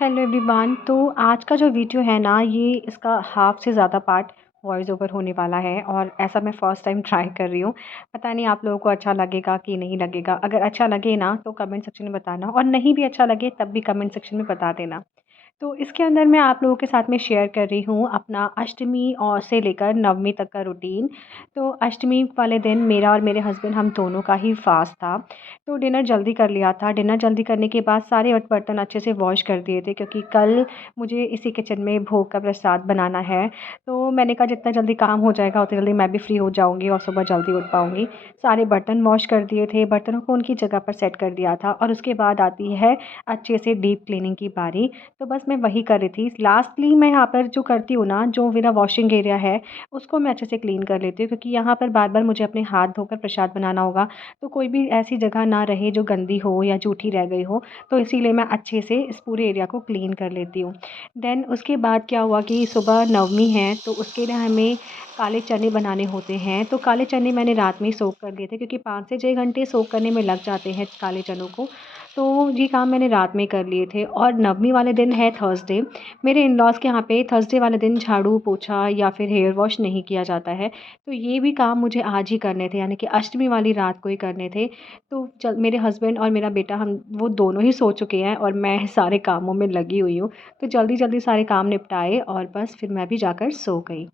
Hello everyone. तो आज का जो वीडियो है ना, ये इसका हाफ़ से ज़्यादा पार्ट वॉइस ओवर होने वाला है और ऐसा मैं फ़र्स्ट टाइम ट्राई कर रही हूँ। पता नहीं आप लोगों को अच्छा लगेगा कि नहीं लगेगा। अगर अच्छा लगे ना तो कमेंट सेक्शन में बताना, और नहीं भी अच्छा लगे तब भी कमेंट सेक्शन में बता देना। तो इसके अंदर मैं आप लोगों के साथ में शेयर कर रही हूँ अपना अष्टमी और से लेकर नवमी तक का रूटीन। तो अष्टमी वाले दिन मेरा और मेरे हस्बैंड हम दोनों का ही फ़ास्ट था। तो डिनर जल्दी कर लिया था। डिनर जल्दी करने के बाद सारे बर्तन अच्छे से वॉश कर दिए थे, क्योंकि कल मुझे इसी किचन में भोग का प्रसाद बनाना है। तो मैंने कहा जितना जल्दी काम हो जाएगा उतनी जल्दी मैं भी फ्री हो जाऊँगी और सुबह जल्दी उठ पाऊँगी। सारे बर्तन वॉश कर दिए थे, बर्तनों को उनकी जगह पर सेट कर दिया था, और उसके बाद आती है अच्छे से डीप क्लीनिंग की बारी। तो बस मैं वही कर रही थी। लास्टली मैं यहाँ पर जो करती हूँ ना, जो मेरा वॉशिंग एरिया है उसको मैं अच्छे से क्लीन कर लेती हूँ, क्योंकि यहाँ पर बार-बार मुझे अपने हाथ धोकर प्रसाद बनाना होगा। तो कोई भी ऐसी जगह ना रहे जो गंदी हो या जूठी रह गई हो। तो इसीलिए मैं अच्छे से इस पूरे एरिया को क्लीन कर लेती हूँ। देन उसके बाद क्या हुआ कि सुबह नवमी है, तो उसके लिए हमें काले चने बनाने होते हैं। तो काले चने मैंने रात में ही सोक कर लिए थे, क्योंकि 5 से 6 घंटे सोक करने में लग जाते हैं काले चनों को। तो ये काम मैंने रात में कर लिए थे। और नवमी वाले दिन है थर्सडे। मेरे इन-लॉज़ के यहाँ पे थर्सडे वाले दिन झाड़ू, पोछा या फिर हेयर वॉश नहीं किया जाता है। तो ये भी काम मुझे आज ही करने थे, यानी कि अष्टमी वाली रात को ही करने थे। तो मेरे हस्बैंड और मेरा बेटा, हम वो दोनों ही सो चुके हैं और मैं सारे कामों में लगी हुई हूँ। तो जल्दी-जल्दी सारे काम निपटाए और बस फिर मैं भी जाकर सो गई।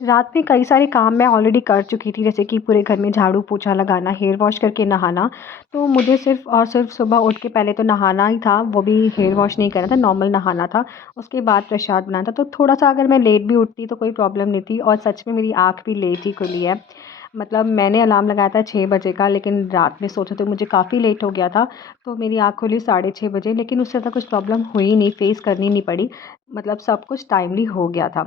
रात में कई सारे काम मैं ऑलरेडी कर चुकी थी, जैसे कि पूरे घर में झाड़ू पोछा लगाना, हेयर वॉश करके नहाना। तो मुझे सिर्फ़ और सिर्फ़ सुबह उठ के पहले तो नहाना ही था, वो भी हेयर वॉश नहीं करना था, नॉर्मल नहाना था। उसके बाद प्रसाद बनाना था। तो थोड़ा-सा अगर मैं लेट भी उठती तो कोई प्रॉब्लम नहीं थी, और सच में मेरी आँख भी लेट ही खुली है। मतलब मैंने अलार्म लगाया था 6 बजे का, लेकिन रात में सोते तो मुझे काफ़ी लेट हो गया था। तो मेरी आँख खुली साढ़े 6 बजे, लेकिन उससे ज़्यादा कुछ प्रॉब्लम हुई नहीं, फ़ेस करनी नहीं पड़ी। मतलब सब कुछ टाइमली हो गया था।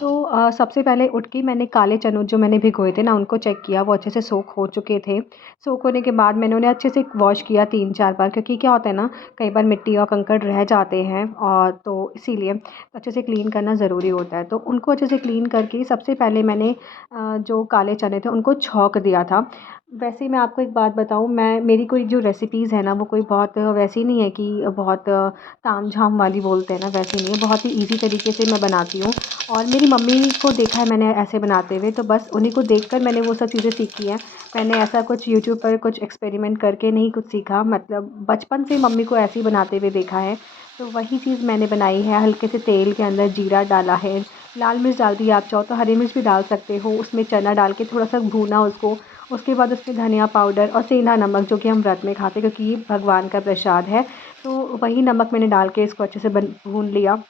तो सबसे पहले उठ के मैंने काले चने जो मैंने भिगोए थे ना, उनको चेक किया, वो अच्छे से सोक हो चुके थे। सोक होने के बाद मैंने उन्हें अच्छे से वॉश किया 3-4 बार, क्योंकि क्या होता है ना, कई बार मिट्टी और कंकड़ रह जाते हैं, और तो इसीलिए अच्छे से क्लीन करना ज़रूरी होता है। तो उनको अच्छे से क्लीन करके सबसे पहले मैंने जो काले चने थे उनको छौंक दिया था। वैसे मैं आपको एक बात बताऊँ, मैं मेरी कोई जो रेसिपीज़ है ना, वो कोई बहुत वैसी नहीं है कि बहुत तामझाम वाली बोलते हैं ना, वैसी नहीं है। बहुत ही ईज़ी तरीके से मैं बनाती हूँ, और मेरी मम्मी को देखा है मैंने ऐसे बनाते हुए, तो बस उन्हीं को देखकर मैंने वो सब चीज़ें सीखी हैं। मैंने ऐसा कुछ यूट्यूब पर कुछ एक्सपेरिमेंट करके नहीं कुछ सीखा, मतलब बचपन से मम्मी को ऐसे ही बनाते हुए देखा है। तो वही चीज़ मैंने बनाई है। हल्के से तेल के अंदर जीरा डाला है, लाल मिर्च डाल दी, आप चाहो तो हरी मिर्च भी डाल सकते हो। उसमें चना डाल के थोड़ा-सा भूना उसको। उसके बाद उसमें धनिया पाउडर और सेंधा नमक, जो कि हम व्रत में खाते हैं, क्योंकि ये भगवान का प्रसाद है। तो वही नमक मैंने डाल के इसको अच्छे से भून लिया।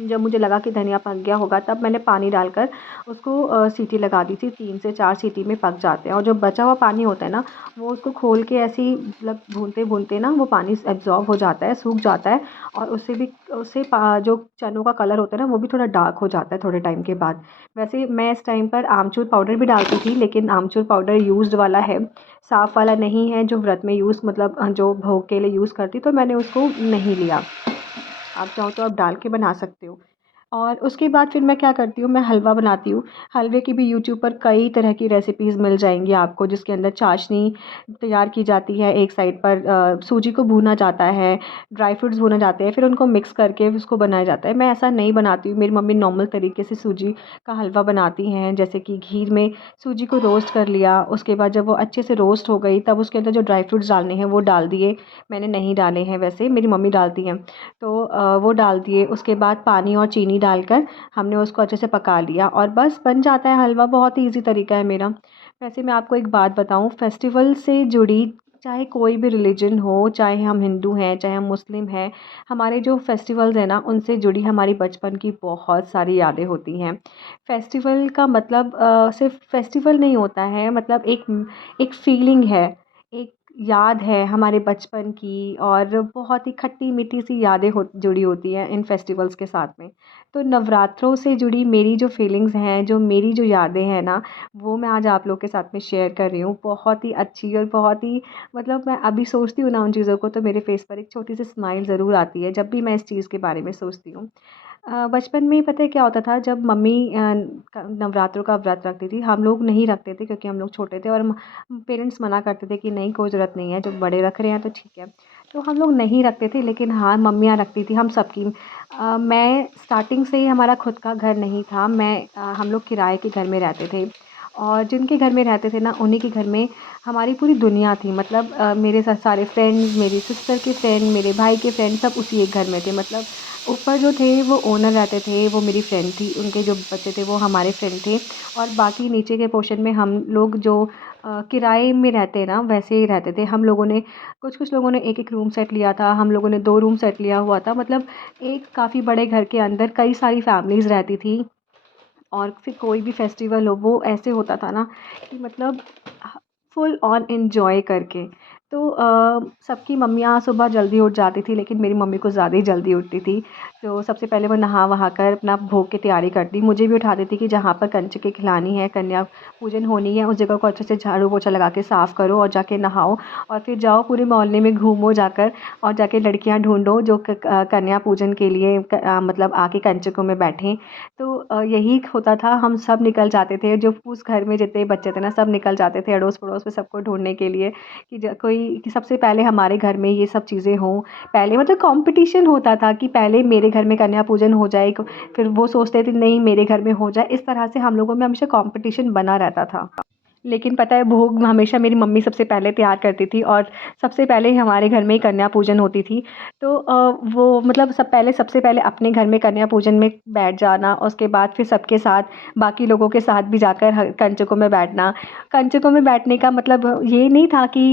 जब मुझे लगा कि धनिया पक गया होगा, तब मैंने पानी डालकर उसको सीटी लगा दी थी। 3 से 4 सीटी में पक जाते हैं, और जो बचा हुआ पानी होता है ना, वो उसको खोल के ऐसे ही मतलब भूनते-भूनते ना वो पानी एब्ज़ॉर्ब हो जाता है, सूख जाता है, और उससे जो चनों का कलर होता है ना, वो भी थोड़ा डार्क हो जाता है थोड़े टाइम के बाद। वैसे मैं इस टाइम पर आमचूर पाउडर भी डालती थी, लेकिन आमचूर पाउडर यूज़्ड वाला है, साफ़ वाला नहीं है, जो व्रत में यूज़ मतलब जो भोग के लिए यूज़ करती, तो मैंने उसको नहीं लिया। आप चाहो तो आप डाल के बना सकते हो। और उसके बाद फिर मैं क्या करती हूँ, मैं हलवा बनाती हूँ। हलवे की भी यूट्यूब पर कई तरह की रेसिपीज़ मिल जाएँगी आपको, जिसके अंदर चाशनी तैयार की जाती है। एक साइड पर सूजी को भूना जाता है, ड्राई फ्रूट्स भुने जाते हैं, फिर उनको मिक्स करके उसको बनाया जाता है। मैं ऐसा नहीं बनाती हूँ, मेरी मम्मी नॉर्मल तरीके से सूजी का हलवा बनाती हैं। जैसे कि घी में सूजी को रोस्ट कर लिया, उसके बाद जब वो अच्छे से रोस्ट हो गई, तब उसके अंदर जो ड्राई फ्रूट्स डालने हैं वो डाल दिए। मैंने नहीं डाले हैं, वैसे मेरी मम्मी डालती हैं। तो वो डाल दिए, उसके बाद पानी और चीनी डालकर हमने उसको अच्छे से पका लिया, और बस बन जाता है हलवा। बहुत ही ईज़ी तरीका है मेरा। वैसे मैं आपको एक बात बताऊँ, फेस्टिवल से जुड़ी, चाहे कोई भी रिलीजन हो, चाहे हम हिंदू हैं, चाहे हम मुस्लिम हैं, हमारे जो फेस्टिवल्स हैं ना, उनसे जुड़ी हमारी बचपन की बहुत सारी यादें होती हैं। फेस्टिवल का मतलब सिर्फ़ फेस्टिवल नहीं होता है, मतलब एक फ़ीलिंग है, एक याद है हमारे बचपन की, और बहुत ही खट्टी-मीठी सी यादें जुड़ी होती हैं इन फेस्टिवल्स के साथ में। तो नवरात्रों से जुड़ी मेरी जो फीलिंग्स हैं, जो मेरी जो यादें हैं ना, वो मैं आज आप लोग के साथ में शेयर कर रही हूँ। बहुत ही अच्छी, और बहुत ही मतलब मैं अभी सोचती हूँ ना उन चीज़ों को, तो मेरे फ़ेस पर एक छोटी-सी स्माइल ज़रूर आती है, जब भी मैं इस चीज़ के बारे में सोचती हूँ। बचपन में पता है क्या होता था, जब मम्मी नवरात्रों का व्रत रखती थी, हम लोग नहीं रखते थे, क्योंकि हम लोग छोटे थे, और पेरेंट्स मना करते थे कि नहीं, कोई ज़रूरत नहीं है, जब बड़े रख रहे हैं तो ठीक है। तो हम लोग नहीं रखते थे, लेकिन हाँ मम्मियाँ रखती थी हम सबकी। मैं स्टार्टिंग से ही, हमारा खुद का घर नहीं था, हम लोग किराए के घर में रहते थे। और जिनके घर में रहते थे ना, उन्हीं के घर में हमारी पूरी दुनिया थी। मतलब मेरे साथ सारे फ्रेंड्स, मेरी सिस्टर के फ्रेंड, मेरे भाई के फ्रेंड, सब उसी एक घर में थे। मतलब ऊपर जो थे वो ओनर रहते थे, वो मेरी फ्रेंड थी, उनके जो बच्चे थे वो हमारे फ्रेंड थे। और बाकी नीचे के पोर्शन में हम लोग जो किराए में रहते हैं ना, वैसे ही रहते थे हम लोगों ने। कुछ कुछ लोगों ने एक एक रूम सेट लिया था, हम लोगों ने 2 रूम सेट लिया हुआ था। मतलब एक काफ़ी बड़े घर के अंदर कई सारी फैमिलीज़ रहती थी। और फिर कोई भी फेस्टिवल हो, वो ऐसे होता था ना कि मतलब फुल ऑन एन्जॉय करके। तो सबकी मम्मियाँ सुबह जल्दी उठ जाती थी, लेकिन मेरी मम्मी कुछ ज़्यादा ही जल्दी उठती थी। तो सबसे पहले वो नहा-वहा कर अपना भोग की तैयारी करती। मुझे भी उठा देती कि जहाँ पर कंजकें खिलानी है, कन्या पूजन होनी है, उस जगह को अच्छे से झाड़ू-पोछा लगा के साफ़ करो और जाके नहाओ। और फिर जाओ पूरे मोहल्ले में घूमो जाकर, और जाके लड़कियाँ ढूँढो जो कन्या पूजन के लिए मतलब आके कंजकों में बैठें। तो यही होता था, हम सब निकल जाते थे, जो उस घर में जितने बच्चे थे ना, सब निकल जाते थे अड़ोस-पड़ोस में सबको ढूँढने के लिए कि कि सबसे पहले हमारे घर में ये सब चीज़ें हों। पहले मतलब कॉम्पिटिशन होता था कि पहले मेरे घर में कन्या पूजन हो जाए, फिर वो सोचते थे नहीं मेरे घर में हो जाए। इस तरह से हम लोगों में हमेशा कॉम्पिटिशन बना रहता था। लेकिन पता है, भोग हमेशा मेरी मम्मी सबसे पहले तैयार करती थी, और सबसे पहले हमारे घर में ही कन्या पूजन होती थी। तो वो मतलब सबसे पहले अपने घर में कन्या पूजन में बैठ जाना, उसके बाद फिर सबके साथ, बाकी लोगों के साथ भी जाकर कंजकों में बैठना। कंजकों में बैठने का मतलब ये नहीं था कि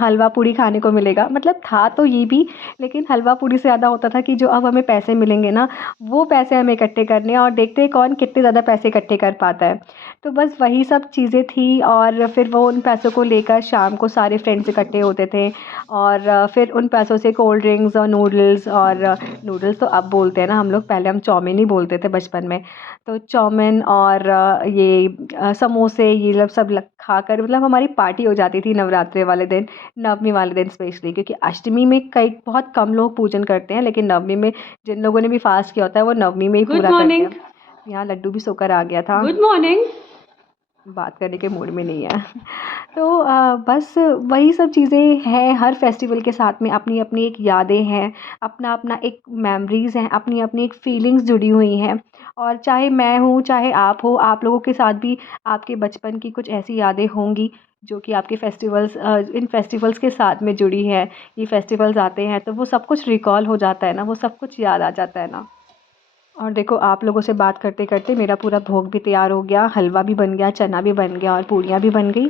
हलवा पूड़ी खाने को मिलेगा, मतलब था तो ये भी, लेकिन हलवा पूड़ी से ज़्यादा होता था कि जो अब हमें पैसे मिलेंगे ना, वो पैसे हमें इकट्ठे करने हैं, और देखते हैं कौन कितने ज़्यादा पैसे इकट्ठे कर पाता है। तो बस वही सब चीज़ें थी, और फिर वो उन पैसों को लेकर शाम को सारे फ्रेंड्स इकट्ठे होते थे। और फिर उन पैसों से कोल्ड ड्रिंक्स और नूडल्स, और नूडल्स तो अब बोलते हैं ना हम लोग, पहले हम चाउमीन ही बोलते थे बचपन में। तो चाउमीन और समोसे, ये सब खाकर मतलब हमारी पार्टी हो जाती थी नवरात्रि वाले दिन, नवमी वाले दिन स्पेशली, क्योंकि अष्टमी में कई बहुत कम लोग पूजन करते हैं, लेकिन नवमी में जिन लोगों ने भी फास्ट किया होता है वो नवमी में ही गुड पूरा करते मॉर्निंग। हैं। यहाँ लड्डू भी सोकर आ गया था, गुड मॉर्निंग। बात करने के मूड में नहीं है। तो बस वही सब चीज़ें हैं, हर फेस्टिवल के साथ में अपनी अपनी एक यादें हैं, अपना अपना एक मेमोरीज़ हैं, अपनी अपनी एक फीलिंग्स जुड़ी हुई हैं। और चाहे मैं हूँ, चाहे आप हो, आप लोगों के साथ भी आपके बचपन की कुछ ऐसी यादें होंगी जो कि आपके इन फेस्टिवल्स के साथ में जुड़ी हैं। ये फेस्टिवल्स आते हैं तो वो सब कुछ रिकॉल हो जाता है ना, वो सब कुछ याद आ जाता है ना। और देखो, आप लोगों से बात करते-करते मेरा पूरा भोग भी तैयार हो गया, हलवा भी बन गया, चना भी बन गया और पूड़ियाँ भी बन गई।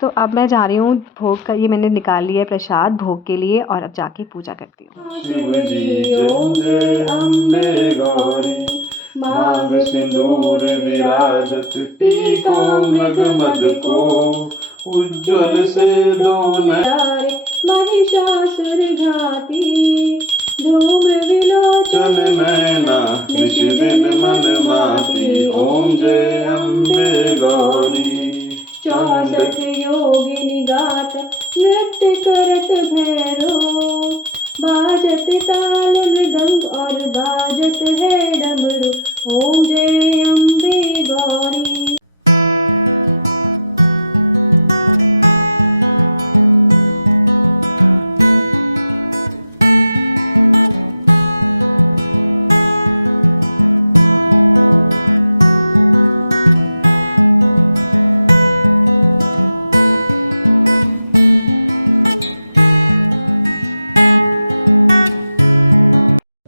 तो अब मैं जा रही हूँ, भोग का ये मैंने निकाल लिया है प्रसाद भोग के लिए, और अब जाके पूजा करती हूँ। शिव जी ओम जय अम्बे गौरी, मांग सिंदूर विराजत टीको मृग मद को, उज्ज्वल से दो नयारे महिषासुर घाती, धूम्र विलोचन नैना निश दिन मन माती। ओम जय अम्बे गौरी। 64 योगिनी गात नृत्य करत भैरो, बाजत ताल मृदंग और बाजत है डमरू। ओम जय अम्बे गौरी।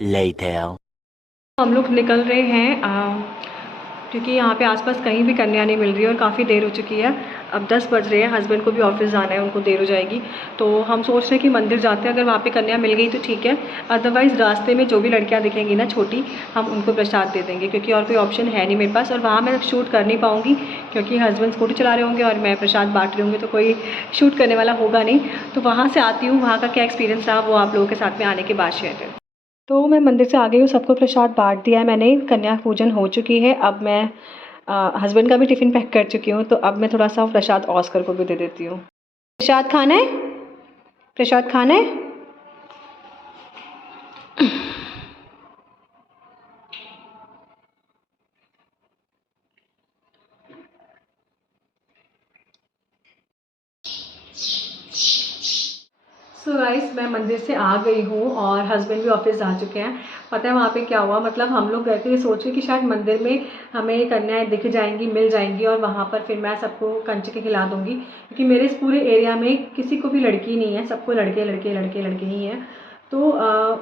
Later. हम लोग निकल रहे हैं, क्योंकि यहाँ पे आसपास कहीं भी कन्या नहीं मिल रही है और काफ़ी देर हो चुकी है। अब 10 बज रहे हैं, हस्बैंड को भी ऑफिस जाना है, उनको देर हो जाएगी। तो हम सोच रहे हैं कि मंदिर जाते हैं, अगर वहाँ पे कन्या मिल गई तो ठीक है, अदरवाइज़ रास्ते में जो भी लड़कियाँ दिखेंगी ना छोटी, हम उनको प्रसाद दे देंगे, क्योंकि और कोई ऑप्शन है नहीं मेरे पास। और वहाँ मैं शूट कर नहीं पाऊँगी, क्योंकि हस्बैंड स्कूटी चला रहे होंगे और मैं प्रसाद बाँट रही होंगी, तो कोई शूट करने वाला होगा नहीं। तो वहाँ से आती हूँ, वहाँ का क्या एक्सपीरियंस रहा वो आप लोगों के साथ में आने के बाद शेयर करूँ। तो मैं मंदिर से आ गई हूँ, सबको प्रसाद बाँट दिया है मैंने, कन्या पूजन हो चुकी है। अब मैं हस्बैंड का भी टिफ़िन पैक कर चुकी हूँ, तो अब मैं थोड़ा-सा प्रसाद ऑस्कर को भी दे देती हूँ। प्रसाद खाना है? प्रसाद खाना है? सो सो गाइस मैं मंदिर से आ गई हूँ और हस्बैंड भी ऑफिस जा चुके हैं। पता है वहाँ पे क्या हुआ, मतलब हम लोग गए थे ये सोच के कि शायद मंदिर में हमें कन्याएं दिख जाएंगी, मिल जाएंगी और वहाँ पर फिर मैं सबको कंजके खिला दूँगी, क्योंकि मेरे इस पूरे एरिया में किसी को भी लड़की नहीं है, सबको लड़के लड़के लड़के लड़के ही हैं। तो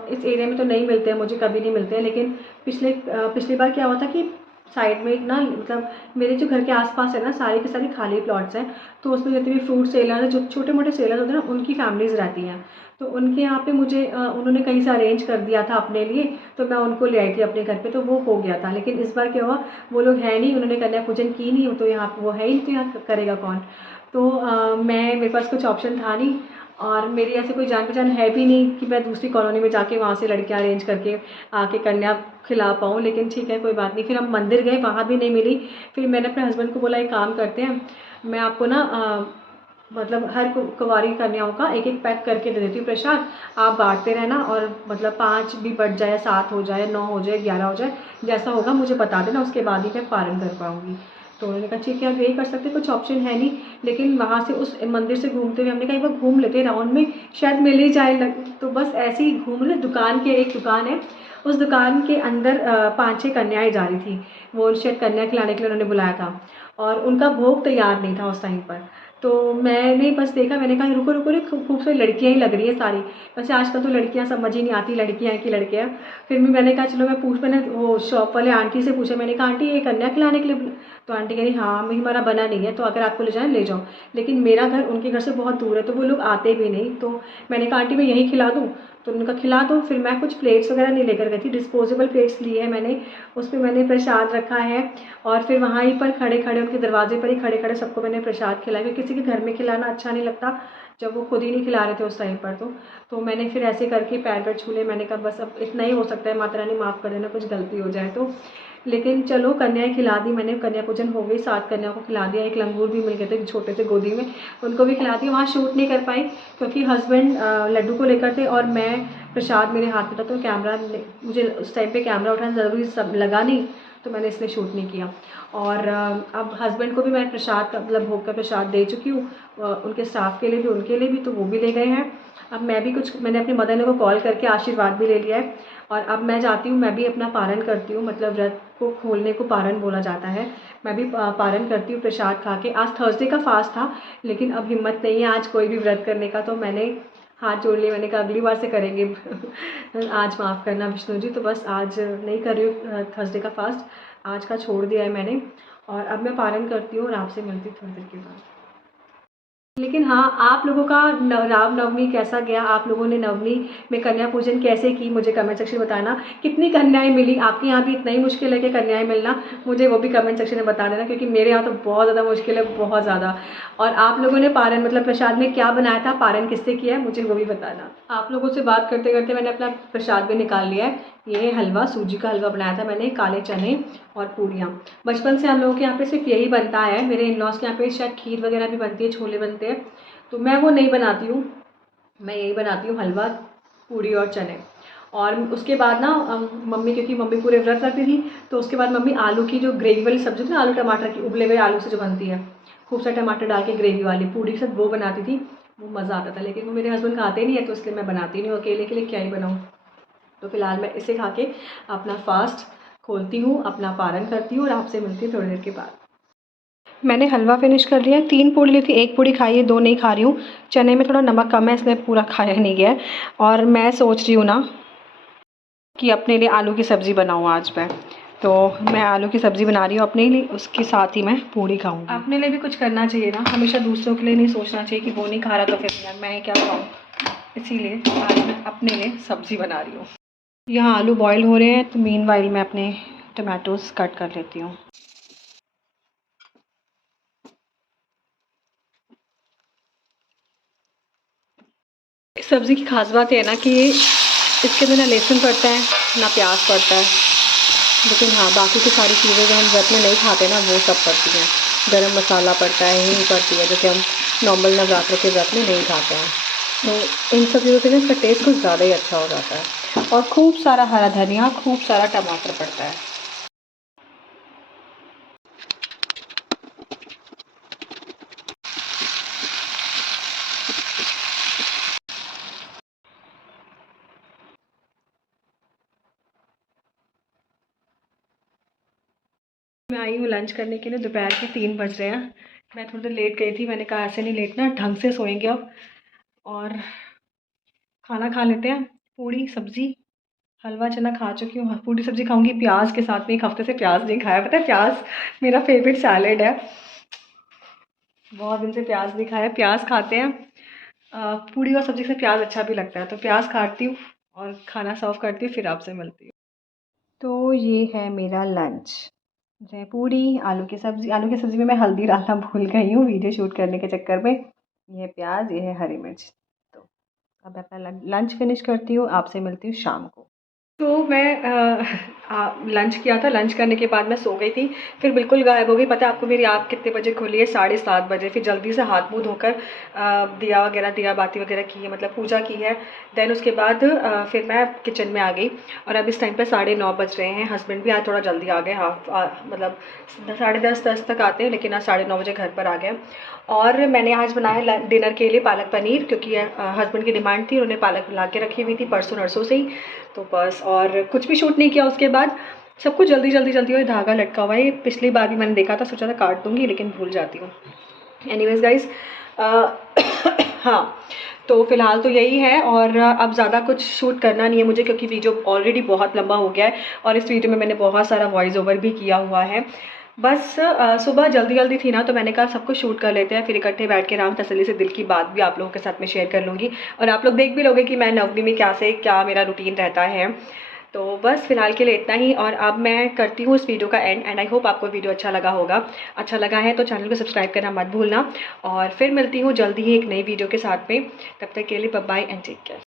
इस एरिया में तो नहीं मिलते हैं, मुझे कभी नहीं मिलते हैं। लेकिन पिछली बार क्या हुआ था कि साइड में एक ना, मतलब मेरे जो घर के आसपास है ना, सारे के सारे खाली प्लॉट्स हैं। तो उसमें जितने भी फ्रूट सेलर, जो छोटे मोटे सेलर होते हैं ना, उनकी फैमिलीज़ रहती हैं। तो उनके यहाँ पे मुझे उन्होंने कहीं से अरेंज कर दिया था अपने लिए, तो मैं उनको ले आई थी अपने घर पे, तो वो हो गया था। लेकिन इस बार क्या हुआ, वो लोग है नहीं, उन्होंने कन्या पूजन की नहीं, तो यहाँ वो है ही नहीं, तो यहाँ करेगा कौन। तो मेरे पास कुछ ऑप्शन था नहीं, और मेरी ऐसे कोई जान पहचान है भी नहीं कि मैं दूसरी कॉलोनी में जाके वहाँ से लड़कियाँ अरेंज करके आके कन्या खिला पाऊँ। लेकिन ठीक है, कोई बात नहीं। फिर हम मंदिर गए, वहाँ भी नहीं मिली। फिर मैंने अपने हस्बैंड को बोला एक काम करते हैं, मैं आपको ना मतलब हर कुंवारी कन्याओं का एक एक पैक करके दे देती हूँ प्रसाद, आप बांटते रहना। और मतलब 5 भी बढ़ जाए, 7 हो जाए, 9 हो जाए, 11 हो जाए, जैसा होगा मुझे बता देना, उसके बाद ही मैं पारण कर पाऊँगी। तो उन्होंने कहा ठीक है, आप यही कर सकते, कुछ ऑप्शन है नहीं। लेकिन वहाँ से उस मंदिर से घूमते हुए हमने कहा एक बार घूम लेते राउंड में, शायद मिल ही जाए। तो बस ऐसे ही घूम रहे, एक दुकान है, उस दुकान के अंदर 5-6 कन्याएं जा रही थी। वो शायद कन्या खिलाने के लिए उन्होंने बुलाया था, और उनका भोग तैयार नहीं था उस टाइम पर। तो मैंने बस देखा, मैंने कहा रुको रुको रे, खूब सारी लड़कियाँ ही लग रही हैं सारी। वैसे आजकल तो लड़कियाँ समझ ही नहीं आती, लड़कियाँ हैं कि लड़के हैं। फिर भी मैंने कहा चलो मैंने वो शॉप वाले आंटी से पूछा, मैंने कहा आंटी ये कन्या खिलाने के लिए, तो आंटी कह रही हाँ हमारा बना नहीं है, तो अगर आपको ले जाए ले जाओ। लेकिन मेरा घर उनके घर से बहुत दूर है, तो वो लोग आते भी नहीं। तो मैंने कहा आंटी मैं यहीं खिला दूँ, तो उनका खिला दो। फिर मैं कुछ प्लेट्स वगैरह नहीं लेकर गई थी, डिस्पोजेबल प्लेट्स ली है मैंने, उस पर मैंने प्रसाद रखा है। और फिर वहाँ ही पर खड़े खड़े, उनके दरवाजे पर ही खड़े खड़े सबको मैंने प्रसाद खिलाया, क्योंकि किसी के घर में खिलाना अच्छा नहीं लगता जब वो खुद ही नहीं खिला रहे थे उस टाइम पर। तो मैंने फिर ऐसे करके पैर पैर छूले, मैंने कहा बस अब इतना ही हो सकता है, माता रानी माफ़ कर देना कुछ गलती हो जाए तो। लेकिन चलो कन्याएं खिला दी मैंने, कन्या पूजन हो गई, 7 कन्याओं को खिला दिया। एक लंगूर भी मिल गए थे छोटे से गोदी में, उनको भी खिला दिया। वहाँ शूट नहीं कर पाई क्योंकि हस्बैंड लड्डू को लेकर थे और मैं प्रसाद मेरे हाथ में था, तो कैमरा मुझे उस टाइम पे कैमरा उठाना ज़रूरी सब लगा नहीं, तो मैंने इसलिए शूट नहीं किया। और अब हस्बैंड को भी मैं प्रसाद का मतलब भोग का प्रसाद दे चुकी हूँ, उनके स्टाफ के लिए भी, उनके लिए भी, तो वो भी ले गए हैं। अब मैं भी कुछ, मैंने अपनी मदर ने को कॉल करके आशीर्वाद भी ले लिया है। और अब मैं जाती हूँ, मैं भी अपना पारण करती हूँ, मतलब व्रत को खोलने को पारण बोला जाता है। मैं भी पारण करती हूँ प्रसाद खा के। आज थर्सडे का फास्ट था, लेकिन अब हिम्मत नहीं है आज कोई भी व्रत करने का, तो मैंने हाथ जोड़ लिए, मैंने कहा अगली बार से करेंगे। आज माफ़ करना विष्णु जी, तो बस आज नहीं कर रही हूँ थर्सडे का फास्ट, आज का छोड़ दिया है मैंने। और अब मैं पारण करती हूँ और आपसे मिलती हूँ थोड़ी देर के बाद। लेकिन हाँ, आप लोगों का रामनवमी कैसा गया? आप लोगों ने नवमी में कन्या पूजन कैसे की? मुझे कमेंट सेक्शन में बताना। कितनी कन्याएँ मिली? आपके यहाँ भी इतना ही मुश्किल है कि कन्याएँ मिलना? मुझे वो भी कमेंट सेक्शन में बता देना, क्योंकि मेरे यहाँ तो बहुत ज़्यादा मुश्किल है, बहुत ज़्यादा। और आप लोगों ने पारण मतलब प्रसाद में क्या बनाया था? पारण किससे किया है? मुझे वो भी बताना। आप लोगों से बात करते करते मैंने अपना प्रसाद भी निकाल लिया है। ये हलवा, सूजी का हलवा बनाया था मैंने, काले चने और पूड़ियाँ। बचपन से हम लोगों के यहाँ पे सिर्फ यही बनता है। मेरे इन लॉज़ के यहाँ पे शायद खीर वगैरह भी बनती है, छोले बनते हैं, तो मैं वो नहीं बनाती हूँ। मैं यही बनाती हूँ, हलवा, पूड़ी और चने। और उसके बाद ना मम्मी, क्योंकि मम्मी पूरे व्रत रखती थी, तो उसके बाद मम्मी आलू की जो ग्रेवी वाली सब्ज़ी होती है ना, आलू टमाटर की, उबले हुए आलू से जो बनती है, खूब सारे टमाटर डाल के ग्रेवी वाली पूड़ी के साथ, वो बनाती थी। वो मज़ा आता था। लेकिन वो मेरे हस्बैंड खाते नहीं है, तो इसलिए मैं बनाती नहीं हूँ, अकेले के लिए क्या ही बनाऊँ। तो फिलहाल मैं इसे खा के अपना फास्ट खोलती हूँ, अपना पारण करती हूँ और आपसे मिलती हूँ थोड़ी देर के बाद। मैंने हलवा फिनिश कर लिया है। 3 पूड़ी ली थी, 1 पूड़ी खाई है, 2 नहीं खा रही हूँ। चने में थोड़ा नमक कम है, इसलिए पूरा खाया नहीं गया है। और मैं सोच रही हूँ ना कि अपने लिए आलू की सब्ज़ी बनाऊँ आज मैं। तो मैं आलू की सब्ज़ी बना रही हूँ अपने लिए, उसके साथ ही मैं पूड़ी खाऊँगी। अपने लिए भी कुछ करना चाहिए ना, हमेशा दूसरों के लिए नहीं सोचना चाहिए कि वो नहीं खा रहा तो फिर यार मैं क्या खाऊँ। इसीलिए आज मैं अपने लिए सब्ज़ी बना रही हूँ। यहाँ आलू बॉयल हो रहे हैं, तो मीनवाइल मैं अपने टमाटोज़ कट कर लेती हूँ। सब्ज़ी की खास बात ये है ना कि इसके अंदर ना लहसुन पड़ता है ना प्याज पड़ता है। लेकिन हाँ, बाकी की सारी चीज़ें जो हम व्रत में नहीं खाते ना, वो सब पड़ती हैं। गरम मसाला पड़ता है, हींग पड़ती है, जो कि हम नॉर्मल नवरात्र के व्रत में नहीं खाते हैं। तो इन सब चीज़ों से ना इसका टेस्ट कुछ ज़्यादा ही अच्छा हो जाता है। और खूब सारा हरा धनिया, खूब सारा टमाटर पड़ता है। मैं आई हूँ लंच करने के लिए। दोपहर के 3 बज रहे हैं। मैं थोड़ी देर लेट गई थी, मैंने कहा ऐसे नहीं लेटना, ढंग से सोएंगे अब। और खाना खा लेते हैं। पूड़ी सब्ज़ी हलवा चना खा चुकी हूँ, पूड़ी सब्ज़ी खाऊंगी प्याज के साथ में। 1 हफ्ते से प्याज नहीं खाया, पता है प्याज मेरा फेवरेट सैलेड है। बहुत दिन से प्याज नहीं खाया, प्याज खाते हैं। पूड़ी और सब्ज़ी से प्याज अच्छा भी लगता है, तो प्याज काटती हूँ और खाना सर्व करती हूँ, फिर आपसे मिलती हूँ। तो ये है मेरा लंच। जय पूड़ी, आलू की सब्ज़ी। आलू की सब्ज़ी में मैं हल्दी डालना भूल गई हूँ वीडियो शूट करने के चक्कर में। ये है प्याज, ये है हरी मिर्च। तो अब मैं अपना लंच फिनिश करती हूँ, आपसे मिलती हूँ शाम को। तो मैं लंच किया था, लंच करने के बाद मैं सो गई थी, फिर बिल्कुल गायब हो गई। पता है आपको मेरी आँख कितने बजे खुली है? 7:30 बजे। फिर जल्दी से हाथ मुँह धोकर दिया बाती वगैरह की है, मतलब पूजा की है। देन उसके बाद फिर मैं किचन में आ गई और अब इस टाइम पे 9:30 बज रहे हैं। हस्बैंड भी आज थोड़ा जल्दी आ गए, मतलब 10:30 तक आते हैं, लेकिन आज 9:30 बजे घर पर आ गए। और मैंने आज बनाया डिनर के लिए पालक पनीर, क्योंकि हस्बैंड की डिमांड थी, उन्होंने पालक ला के रखी हुई थी परसों नरसों से ही। तो बस, और कुछ भी शूट नहीं किया उसके बाद। सब कुछ जल्दी हुआ, धागा लटका हुआ है। पिछली बार भी मैंने देखा था, सोचा था काट दूंगी, लेकिन भूल जाती हूँ। एनीवेज गाइज, हाँ, तो फ़िलहाल तो यही है। और अब ज़्यादा कुछ शूट करना नहीं है मुझे, क्योंकि वीडियो ऑलरेडी बहुत लंबा हो गया है और इस वीडियो में मैंने बहुत सारा वॉइस ओवर भी किया हुआ है। बस सुबह जल्दी थी ना, तो मैंने कहा सब कुछ शूट कर लेते हैं, फिर इकट्ठे बैठ के आराम तसल्ली से दिल की बात भी आप लोगों के साथ में शेयर कर लूँगी। और आप लोग देख भी लोगे कि मैं नवमी में क्या मेरा रूटीन रहता है। तो बस फ़िलहाल के लिए इतना ही, और अब मैं करती हूँ इस वीडियो का एंड आई होप आपको वीडियो अच्छा लगा होगा। अच्छा लगा है तो चैनल को सब्सक्राइब करना मत भूलना, और फिर मिलती हूँ जल्दी ही एक नई वीडियो के साथ में। तब तक के लिए bye bye and take care.